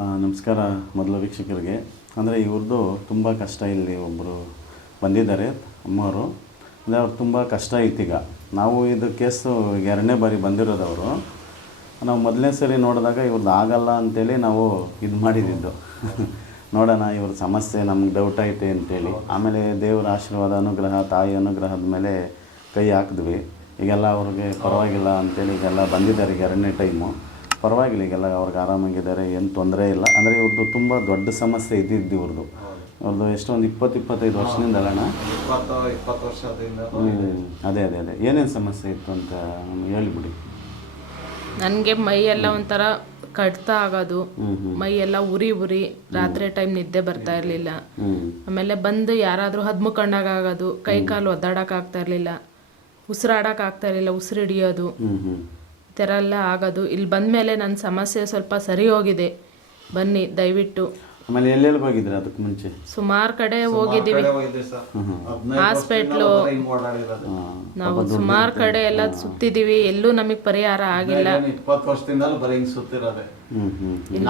ನಮಸ್ಕಾರ ಮೊದಲ ವೀಕ್ಷಕರಿಗೆ. ಅಂದರೆ ಇವ್ರದ್ದು ತುಂಬ ಕಷ್ಟ ಇಲ್ಲಿ ಒಬ್ಬರು ಬಂದಿದ್ದಾರೆ, ಅಮ್ಮವರು. ಅಂದರೆ ಅವ್ರು ತುಂಬ ಕಷ್ಟ ಐತೀಗ. ನಾವು ಇದು ಕೇಸು ಈಗ ಎರಡನೇ ಬಾರಿ ಬಂದಿರೋದು ಅವರು. ನಾವು ಮೊದಲನೇ ಸರಿ ನೋಡಿದಾಗ ಇವ್ರದ್ದು ಆಗಲ್ಲ ಅಂತೇಳಿ ನಾವು ಇದು ಮಾಡಿದ್ದು. ನೋಡೋಣ, ಇವ್ರ ಸಮಸ್ಯೆ, ನಮ್ಗೆ ಡೌಟ್ ಐತೆ ಅಂತೇಳಿ. ಆಮೇಲೆ ದೇವರ ಆಶೀರ್ವಾದ, ಅನುಗ್ರಹ, ತಾಯಿ ಅನುಗ್ರಹದ ಮೇಲೆ ಕೈ ಹಾಕಿದ್ವಿ. ಈಗೆಲ್ಲ ಅವ್ರಿಗೆ ಪರವಾಗಿಲ್ಲ ಅಂತೇಳಿ ಈಗೆಲ್ಲ ಬಂದಿದ್ದಾರೆ ಈಗ ಎರಡನೇ ಟೈಮು. ಪರವಾಗಿಲ್ಲ ಈಗೆಲ್ಲ ಅವ್ರಿಗೆ ಆರಾಮಾಗಿದ್ದಾರೆ ಏನು ತೊಂದರೆ ಇಲ್ಲ. ಅಂದರೆ ಇವ್ರದ್ದು ತುಂಬ ದೊಡ್ಡ ಸಮಸ್ಯೆ ಇದ್ದಿದ್ದು ಇವ್ರದ್ದು ಅವ್ರದ್ದು ಎಷ್ಟೊಂದು ಇಪ್ಪತ್ತು ಇಪ್ಪತ್ತೈದು ವರ್ಷದಿಂದ ಅಲ್ಲಣ್ಣ ಇಪ್ಪತ್ತು ಇಪ್ಪತ್ತು ವರ್ಷದಿಂದ. ಅದೇ ಅದೇ ಅದೇ. ಏನೇನು ಸಮಸ್ಯೆ ಇತ್ತು ಅಂತ ನಮ್ಗೆ ಹೇಳಿಬಿಡಿ. ನನಗೆ ಮೈ ಎಲ್ಲ ಒಂಥರ ಕಡಿತ ಆಗೋದು. ಮೈ ಎಲ್ಲ ಉರಿ ಉರಿ. ರಾತ್ರಿ ಟೈಮ್ ನಿದ್ದೆ ಬರ್ತಾ ಇರಲಿಲ್ಲ. ಆಮೇಲೆ ಬಂದು ಯಾರಾದರೂ ಕಣ್ಣಾಗ ಆಗೋದು. ಕೈ ಕಾಲು ಒದ್ದಾಡಕ್ ಆಗ್ತಾ ಇರಲಿಲ್ಲ. ಉಸಿರಾಡಕ್ ಆಗ್ತಾ ಇರಲಿಲ್ಲ. ಉಸಿರು ಹಿಡಿಯೋದು. ಹ್ಞೂ ಹ್ಞೂ ಈ ಥರ ಎಲ್ಲ ಆಗೋದು. ಇಲ್ಲಿ ಬಂದಮೇಲೆ ನನ್ನ ಸಮಸ್ಯೆ ಸ್ವಲ್ಪ ಸರಿ ಹೋಗಿದೆ. ಬನ್ನಿ ದಯವಿಟ್ಟು. ಆಮೇಲೆ ಎಲ್ಲೆಲ್ಲಿ ಹೋಗಿದ್ರಿ ಅದಕ್ಕೆ ಮುಂಚೆ? ಸುಮಾರು ಕಡೆ ಹೋಗಿದ್ದೀವಿ. ಹಾಸ್ಪಿಟ್ಲು. ನಾವು ಸುಮಾರು ಕಡೆ ಎಲ್ಲ ಸುತ್ತಿದ್ದೀವಿ. ಎಲ್ಲೂ ನಮಗೆ ಪರಿಹಾರ ಆಗಿಲ್ಲ. ಇಪ್ಪತ್ತು ವರ್ಷದಿಂದಲೂ ಬರೀ ಹಿಂಗ್ ಸುತ್ತಿರೋದೆ.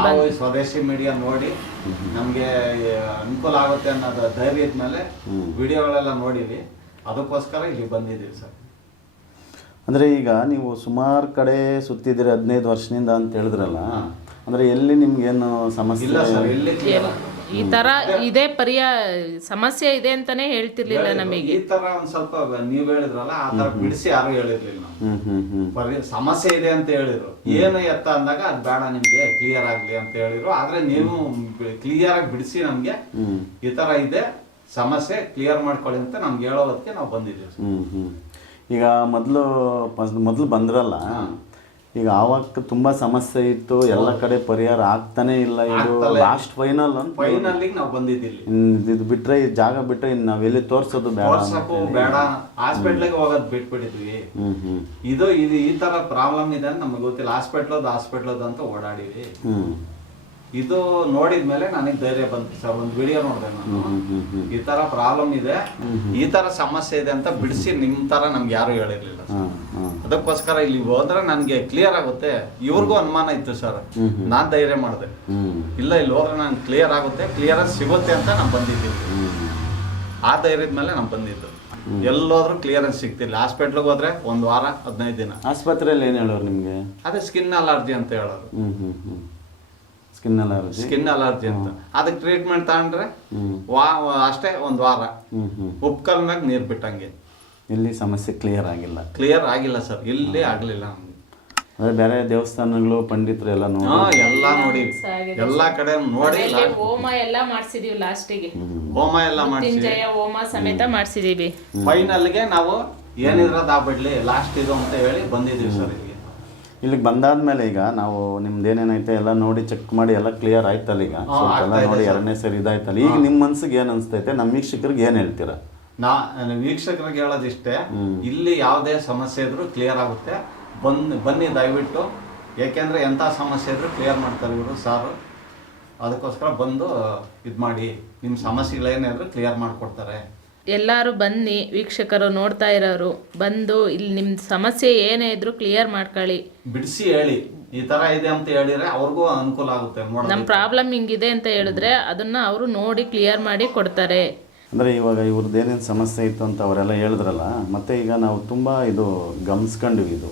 ನಾವು ಸ್ವದೇಶಿ ಮೀಡಿಯಾ ನೋಡಿ ನಮ್ಗೆ ಅನುಕೂಲ ಆಗುತ್ತೆ ಅನ್ನೋದು ಧೈರ್ಯದ ಮೇಲೆ ವಿಡಿಯೋಗಳೆಲ್ಲ ನೋಡಿವಿ ಅದಕ್ಕೋಸ್ಕರ ಇಲ್ಲಿ ಬಂದಿದ್ದೀವಿ ಸರ್. ಅಂದರೆ ಈಗ ನೀವು ಸುಮಾರು ಕಡೆ ಸುತ್ತಿದ್ದೀರಿ ಹದಿನೈದು ವರ್ಷದಿಂದ ಅಂತ ಹೇಳಿದ್ರಲ್ಲ ಅಂದರೆ ಎಲ್ಲಿ ನಿಮ್ಗೇನು ಸಮಸ್ಯೆ? ಇಲ್ಲ ಸರ್ ಇಲ್ಲಿ. ಈ ಥರ ಇದೇ ಪರ್ಯಾಯ ಸಮಸ್ಯೆ ಇದೆ ಅಂತಾನೆ ಹೇಳ್ತಿರ್ಲಿಲ್ಲ ನಮಗೆ. ಈ ತರ ಒಂದ್ ಸ್ವಲ್ಪ ನೀವ್ ಹೇಳಿದ್ರಲ್ಲ ಆ ತರ ಬಿಡಿಸಿ ಯಾರು ಹೇಳಿರ್ಲಿಲ್ಲ ನಾವು ಹ್ಞೂ ಹ್ಞೂ ಹ್ಞೂ ಬರೀ ಸಮಸ್ಯೆ ಇದೆ ಅಂತ ಹೇಳಿದ್ರು. ಏನು ಎತ್ತ ಅಂದಾಗ ಅದ್ ಬೇಡ ನಿಮ್ಗೆ ಕ್ಲಿಯರ್ ಆಗ್ಲಿ ಅಂತ ಹೇಳಿದ್ರು. ಆದ್ರೆ ನೀವು ಕ್ಲಿಯರ್ ಆಗಿ ಬಿಡಿಸಿ ನಮ್ಗೆ ಹ್ಞೂ ಈ ತರ ಇದೆ ಸಮಸ್ಯೆ ಕ್ಲಿಯರ್ ಮಾಡ್ಕೊಳ್ಳಿ ಅಂತ ನಮ್ಗೆ ಹೇಳೋದಕ್ಕೆ ನಾವು ಬಂದಿದ್ದೀವಿ. ಹ್ಞೂ ಹ್ಞೂ ಈಗ ಮೊದಲು ಮೊದಲು ಬಂದ್ರಲ್ಲ ಈಗ ಆವಾಗ ತುಂಬ ಸಮಸ್ಯೆ ಇತ್ತು ಎಲ್ಲ ಕಡೆ ಪರಿಹಾರ ಆಗ್ತಾನೆ ಇಲ್ಲ ಇದು. ಲಾಸ್ಟ್ ಫೈನಲ್ ಫೈನಲ್ಲಿಗೆ ನಾವು ಬಂದಿದ್ದೀವಿ ಇದು ಬಿಟ್ರೆ ಈ ಜಾಗ ಬಿಟ್ರೆ ಇನ್ನು ಎಲ್ಲಿ ತೋರ್ಸೋದು ಬೇಡ ಹಾಸ್ಪಿಟ್ಲ್ ತೋರ್ಸಕ್ಕೂ. ಬೇಡ. ಹಾಸ್ಪಿಟ್ಲಿಗೆ ಹೋಗೋದ್ ಬಿಟ್ಬಿಟ್ಟಿದ್ವಿ. ಇದು ಇದು ಈ ತರ ಪ್ರಾಬ್ಲಮ್ ಇದೆ ಅಂತ ನಮ್ಗೆ ಗೊತ್ತಿಲ್ಲ. ಹಾಸ್ಪಿಟ್ಲದ್ ಹಾಸ್ಪಿಟ್ಲದ್ ಅಂತ ಓಡಾಡಿವಿ ಇದು ನೋಡಿದ್ಮೇಲೆ ನನಗೆ ಧೈರ್ಯ ಬಂತು ಸರ್ ಒಂದು ವಿಡಿಯೋ ನೋಡಿದೆ ನಾನು. ಈ ತರ ಪ್ರಾಬ್ಲಮ್ ಇದೆ. ಈ ತರ ಸಮಸ್ಯೆ ಇದೆ ಅಂತ ಬಿಡಿಸಿ ನಿಮ್ ತರ ನಮ್ಗೆ ಯಾರು ಹೇಳಿರ್ಲಿಲ್ಲ ಅದಕ್ಕೋಸ್ಕರ ಇಲ್ಲಿ ಹೋದ್ರೆ ನನ್ಗೆ ಕ್ಲಿಯರ್ ಆಗುತ್ತೆ. ಇವ್ರಿಗೂ ಅನುಮಾನ ಇತ್ತು ಸರ್. ನಾನ್ ಧೈರ್ಯ ಮಾಡಿದೆ. ಇಲ್ಲ ಇಲ್ಲಿ ಹೋದ್ರೆ ನನ್ಗೆ ಕ್ಲಿಯರ್ ಆಗುತ್ತೆ. ಕ್ಲಿಯರ್ ಸಿಗುತ್ತೆ ಅಂತ ನಾನು ಬಂದಿದ್ದೀನಿ. ಆ ಧೈರ್ಯದ ಮೇಲೆ ನಾನು ಬಂದಿದ್ದು. ಎಲ್ಲೋದ್ರೂ ಕ್ಲಿಯರೆನ್ಸ್ ಸಿಗ್ತಿಲ್ಲ ಹಾಸ್ಪಿಟ್ಲಿಗೆ ಹೋದ್ರೆ ಒಂದ್ ವಾರ ಹದಿನೈದು ದಿನ. ಆಸ್ಪತ್ರೆಯಲ್ಲಿ ಏನು ಹೇಳೋರು ನಿಮಗೆ? ಅದೇ ಸ್ಕಿನ್ ಅಲರ್ಜಿ ಅಂತ ಹ್ಮ್. ಸ್ಕಿನ್ ಅಲರ್ಜಿ ಸ್ಕಿನ್ ಅಲರ್ಜಿ ಅಂತ. ಅದಕ್ಕೆ ಟ್ರೀಟ್ಮೆಂಟ್ ತಗೊಂಡ್ರೆ ವಾ ಅಷ್ಟೇ ಒಂದು ವಾರ. ಉಪ್ಕಲ್ನಾಗ ನೀರು ಬಿಟ್ಟಂಗೆ. ಇಲ್ಲಿ ಸಮಸ್ಯೆ ಕ್ಲಿಯರ್ ಆಗಿಲ್ಲ. ಕ್ಲಿಯರ್ ಆಗಿಲ್ಲ ಸರ್ ಇಲ್ಲಿ ಆಗಲಿಲ್ಲ ಅದೇ ಬೇರೆ ದೇವಸ್ಥಾನಗಳು ಪಂಡಿತರು ಎಲ್ಲ ನೋಡಿ. ಹಾ ಎಲ್ಲಾ ಎಲ್ಲ ಎಲ್ಲಾ ಕಡೆ ನೋಡಿ ಹೋಮ ಎಲ್ಲ ಮಾಡ್ಸಿದೀವಿ ಲಾಸ್ಟಿಗೆ ಹೋಮ. ಎಲ್ಲ ಮಾಡ್ಸಿದೀವಿ. ಹೋಮ ಸಮೇತ ಮಾಡ್ಸಿದೀವಿ. ಫೈನಲ್ಗೆ ನಾವು ಏನಿದ್ರದ್ದು ಆಗ್ಬಿಡ್ಲಿ ಲಾಸ್ಟ್ ಇದು ಅಂತ ಹೇಳಿ ಬಂದಿದ್ದೀವಿ ಸರ್ ಇಲ್ಲಿಗೆ ಬಂದಾದ ಬಂದಾದ್ಮೇಲೆ ಈಗ ನಾವು ನಿಮ್ದು ಏನೇನೈತೆ ಎಲ್ಲ ನೋಡಿ ಚೆಕ್ ಮಾಡಿ ಎಲ್ಲ ಕ್ಲಿಯರ್ ಆಯ್ತಲ್ಲ ಈಗ. ಸ್ವಲ್ಪ ಎಲ್ಲ ನೋಡಿ ಎರಡನೇ ಸರಿ ಇದಾಯ್ತಲ್ಲ. ಈಗ ನಿಮ್ಮ ಮನ್ಸಿಗೆ ಏನ್ ಅನ್ಸ್ತೈತೆ? ನಮ್ಮ ವೀಕ್ಷಕರಿಗೆ ಏನು ಹೇಳ್ತೀರಾ? ನಾ ವೀಕ್ಷಕರಿಗೆ ಹೇಳೋದಿಷ್ಟೇ ಇಲ್ಲಿ ಯಾವುದೇ ಸಮಸ್ಯೆ ಇದ್ರು ಕ್ಲಿಯರ್ ಆಗುತ್ತೆ. ಬನ್ನಿ ಬನ್ನಿ ದಯವಿಟ್ಟು. ಏಕೆಂದ್ರೆ ಎಂಥ ಸಮಸ್ಯೆ ಇದ್ರೂ ಕ್ಲಿಯರ್ ಮಾಡ್ತಾರೆ ಇವರು ಸಾರು. ಅದಕ್ಕೋಸ್ಕರ ಬಂದು ಇದು ಮಾಡಿ ನಿಮ್ಮ ಸಮಸ್ಯೆಗಳೇನೇ ಇದ್ರು ಕ್ಲಿಯರ್ ಮಾಡಿಕೊಡ್ತಾರೆ. ಎಲ್ಲರೂ ಬನ್ನಿ ವೀಕ್ಷಕರು ನೋಡ್ತಾ ಇರೋರು. ಬಂದು ಇಲ್ಲಿ ನಿಮ್ಮ ಸಮಸ್ಯೆ ಏನೇ ಇದ್ರು ಕ್ಲಿಯರ್ ಮಾಡ್ಕೊಳ್ಳಿ. ಬಿಡಿಸಿ ಹೇಳಿ. ಈ ತರ ಇದೆ ಅಂತ ಹೇಳಿದ್ರೆ ಅವ್ರಿಗೂ ಅನುಕೂಲ ಆಗುತ್ತೆ ನಮ್ಮ ನೋಡೋದು ಪ್ರಾಬ್ಲಮ್ ಹಿಂಗಿದೆ ಅಂತ ಹೇಳಿದ್ರೆ ಅದನ್ನ ಅವರು ನೋಡಿ ಕ್ಲಿಯರ್ ಮಾಡಿ ಕೊಡ್ತಾರೆ. ಅಂದರೆ ಇವಾಗ ಇವ್ರದ್ದು ಏನೇನು ಸಮಸ್ಯೆ ಇತ್ತು ಅಂತ ಅವರೆಲ್ಲ ಹೇಳಿದ್ರಲ್ಲ ಮತ್ತೆ ಈಗ ನಾವು ತುಂಬ ಇದು ಗಮನಿಸ್ಕೊಂಡ್ವಿ ಇದು.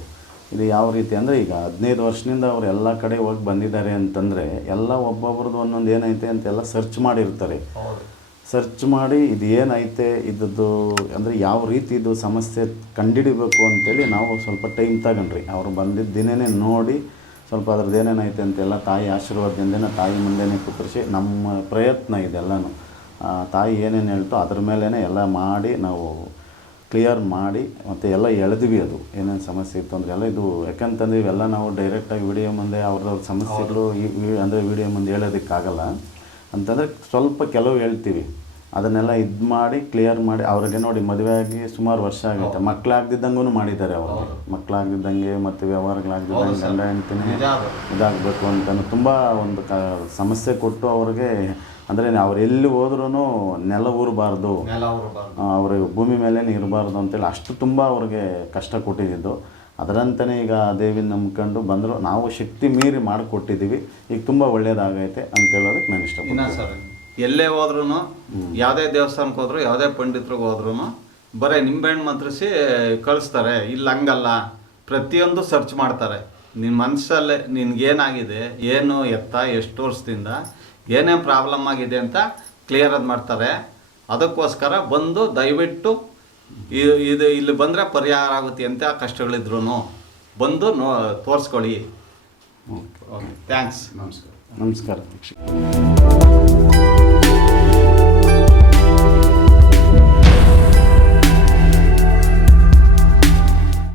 ಇದು ಯಾವ ರೀತಿ ಅಂದರೆ ಈಗ ಹದಿನೈದು ವರ್ಷದಿಂದ ಅವ್ರು ಎಲ್ಲ ಕಡೆ ಹೋಗಿ ಬಂದಿದ್ದಾರೆ ಅಂತಂದರೆ ಎಲ್ಲ ಒಬ್ಬೊಬ್ರದ್ದು ಒಂದೊಂದು ಏನೈತೆ ಅಂತೆಲ್ಲ ಸರ್ಚ್ ಮಾಡಿರ್ತಾರೆ. ಹೌದು. ಸರ್ಚ್ ಮಾಡಿ ಇದು ಏನೈತೆ ಇದ್ದದ್ದು ಅಂದರೆ ಯಾವ ರೀತಿ ಇದು ಸಮಸ್ಯೆ ಕಂಡಿಡಿಬೇಕು ಅಂತೇಳಿ ನಾವು ಸ್ವಲ್ಪ ಟೈಮ್ ತಗೊಂಡ್ರಿ. ಅವ್ರು ಬಂದಿದ್ದ ದಿನನೇ ನೋಡಿ ಸ್ವಲ್ಪ ಅದ್ರದ್ದು ಏನೇನೈತೆ ಅಂತೆಲ್ಲ ತಾಯಿ ಆಶೀರ್ವಾದದಿಂದನೇ ತಾಯಿ ಮುಂದೆನೇ ಕುತ್ರಿಸಿ ನಮ್ಮ ಪ್ರಯತ್ನ ಇದೆಲ್ಲನೂ. ತಾಯಿ ಏನೇನು ಹೇಳ್ತೋ ಅದ್ರ ಮೇಲೇ ಎಲ್ಲ ಮಾಡಿ ನಾವು ಕ್ಲಿಯರ್ ಮಾಡಿ ಮತ್ತು ಎಲ್ಲ ಎಳೆದ್ವಿ ಅದು. ಏನೇನು ಸಮಸ್ಯೆ ಇತ್ತು ಅಂದರೆ ಎಲ್ಲ ಇದು ಯಾಕಂತಂದ್ರೆ ಇವೆಲ್ಲ ನಾವು ಡೈರೆಕ್ಟಾಗಿ ವಿಡಿಯೋ ಮುಂದೆ ಅವ್ರವ್ರ ಸಮಸ್ಯೆಗಳು ಈ ವಿ- ಅಂದರೆ ವಿಡಿಯೋ ಮುಂದೆ ಹೇಳೋದಕ್ಕಾಗಲ್ಲ. ಅಂತಂದರೆ ಸ್ವಲ್ಪ ಕೆಲವು ಹೇಳ್ತೀವಿ. ಅದನ್ನೆಲ್ಲ ಇದು ಮಾಡಿ ಕ್ಲಿಯರ್ ಮಾಡಿ ಅವ್ರಿಗೆ ನೋಡಿ ಮದುವೆ ಆಗಿ ಸುಮಾರು ವರ್ಷ ಆಗುತ್ತೆ. ಮಕ್ಕಳಾಗ್ದಿದ್ದಂಗೂ ಮಾಡಿದ್ದಾರೆ ಅವರು. ಮಕ್ಕಳಾಗ್ದಿದ್ದಂಗೆ ಮತ್ತು ವ್ಯವಹಾರಗಳಾಗ್ದಿದ್ದಂಗೆ. ಗಂಡ ಹೆಂಡ್ತಿನೇ. ಇದಾಗಬೇಕು ಅಂತ ತುಂಬ ಒಂದು ಕ ಸಮಸ್ಯೆ ಕೊಟ್ಟು ಅವ್ರಿಗೆ ಅಂದರೆ ಅವ್ರು ಎಲ್ಲಿ ಹೋದ್ರೂ ನೆಲ ಊರಬಾರ್ದು. ಅವರು ಭೂಮಿ ಮೇಲೆ ಇರಬಾರ್ದು ಅಂತೇಳಿ ಅಷ್ಟು ತುಂಬ ಅವ್ರಿಗೆ ಕಷ್ಟ ಕೊಟ್ಟಿದ್ದು. ಅದರಂತನೇ ಈಗ ಆ ದೇವಿನ ನಂಬ್ಕೊಂಡು ಬಂದರು. ನಾವು ಶಕ್ತಿ ಮೀರಿ ಮಾಡಿಕೊಟ್ಟಿದ್ದೀವಿ. ಈಗ ತುಂಬ ಒಳ್ಳೆಯದಾಗೈತೆ ಅಂತ ಹೇಳೋದಕ್ಕೆ ನಾನು ಇಷ್ಟಪಡ್ತೀನಿ. ಸರ್ ಎಲ್ಲೇ ಹೋದ್ರೂ ಯಾವುದೇ ದೇವಸ್ಥಾನಕ್ಕೆ ಹೋದ್ರು ಯಾವುದೇ ಪಂಡಿತ್ರಿಗೆ ಹೋದ್ರೂ ಬರೀ ನಿಂಬೆಹಣ್ಣು ಮಂತ್ರಿಸಿ ಕಳಿಸ್ತಾರೆ. ಇಲ್ಲಿ ಹಂಗಲ್ಲ. ಪ್ರತಿಯೊಂದು ಸರ್ಚ್ ಮಾಡ್ತಾರೆ. ನಿನ್ನ ಮನಸ್ಸಲ್ಲೇ ನಿನಗೇನಾಗಿದೆ ಏನು ಎತ್ತ ಎಷ್ಟು ವರ್ಷದಿಂದ ಏನೇನು ಪ್ರಾಬ್ಲಮ್ ಆಗಿದೆ ಅಂತ ಕ್ಲಿಯರ್ ಅದು ಮಾಡ್ತಾರೆ. ಅದಕ್ಕೋಸ್ಕರ ಬಂದು ದಯವಿಟ್ಟು ಇದು ಇಲ್ಲಿ ಬಂದರೆ ಪರಿಹಾರ ಆಗುತ್ತೆ ಎಂಥ ಕಷ್ಟಗಳಿದ್ರು ಬಂದು ನೋ ತೋರಿಸ್ಕೊಳ್ಳಿ. ಓಕೆ. ಥ್ಯಾಂಕ್ಸ್ ನಮಸ್ಕಾರ. ವೀಕ್ಷಕ